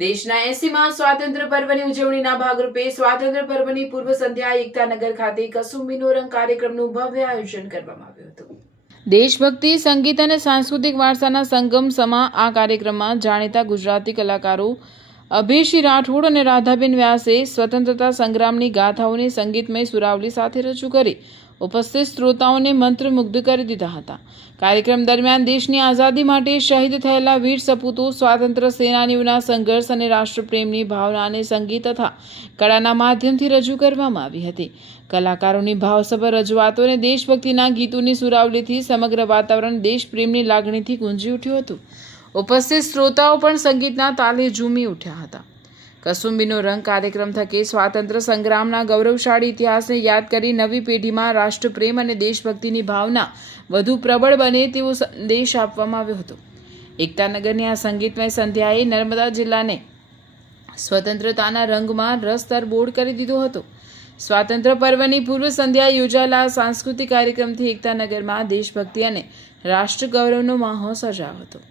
દેશના 80માં સ્વાતંત્ર્ય પર્વની ઉજવણીના ભાગરૂપે સ્વાતંત્ર્ય પર્વની પૂર્વ સંધ્યાએ એકતાનગર ખાતે કસુંબીનો રંગ કાર્યક્રમનું ભવ્ય આયોજન કરવામાં આવ્યું હતું। દેશભક્તિ, સંગીત અને સાંસ્કૃતિક વારસાના સંગમ સમા આ કાર્યક્રમમાં જાણીતા ગુજરાતી કલાકારો અભયસિંહ રાઠોડ અને રાધાબેન વ્યાસે સ્વતંત્રતા સંગ્રામની ગાથાઓને સંગીતમય સુરાવલી સાથે રજૂ કરી ઉપસ્થિત શ્રોતાઓને મંત્રમુગ્ધ કરી દીધા હતા। કાર્યક્રમ દરમિયાન દેશની આઝાદી માટે શહીદ થયેલા વીર સપૂતો, સ્વાતંત્ર્ય સેનાનીઓના સંઘર્ષ અને રાષ્ટ્રપ્રેમની ભાવનાને સંગીત તથા કળાના માધ્યમથી રજૂ કરવામાં આવી હતી। કલાકારોની ભાવસભર રજૂઆતો અને દેશભક્તિના ગીતોની સુરાવલીથી સમગ્ર વાતાવરણ દેશપ્રેમની લાગણીથી ગુંજી ઉઠ્યું હતું। ઉપસ્થિત શ્રોતાઓ પણ સંગીતના તાલે ઝૂમી ઉઠ્યા હતા। કસુંબીનો રંગ કાર્યક્રમ થકી સ્વાતંત્ર્ય સંગ્રામના ગૌરવશાળી ઇતિહાસને યાદ કરી નવી પેઢીમાં રાષ્ટ્રપ્રેમ અને દેશભક્તિની ભાવના વધુ પ્રબળ બને તેવો સંદેશ આપવામાં આવ્યો હતો। એકતાનગરની આ સંગીતમય સંધ્યાએ નર્મદા જિલ્લાને સ્વતંત્રતાના રંગમાં રસ તરબોળ કરી દીધો હતો। સ્વાતંત્ર્ય પર્વની પૂર્વ સંધ્યાએ યોજાયેલા સાંસ્કૃતિક કાર્યક્રમથી એકતાનગરમાં દેશભક્તિ અને રાષ્ટ્ર ગૌરવનો માહોલ સર્જાયો હતો।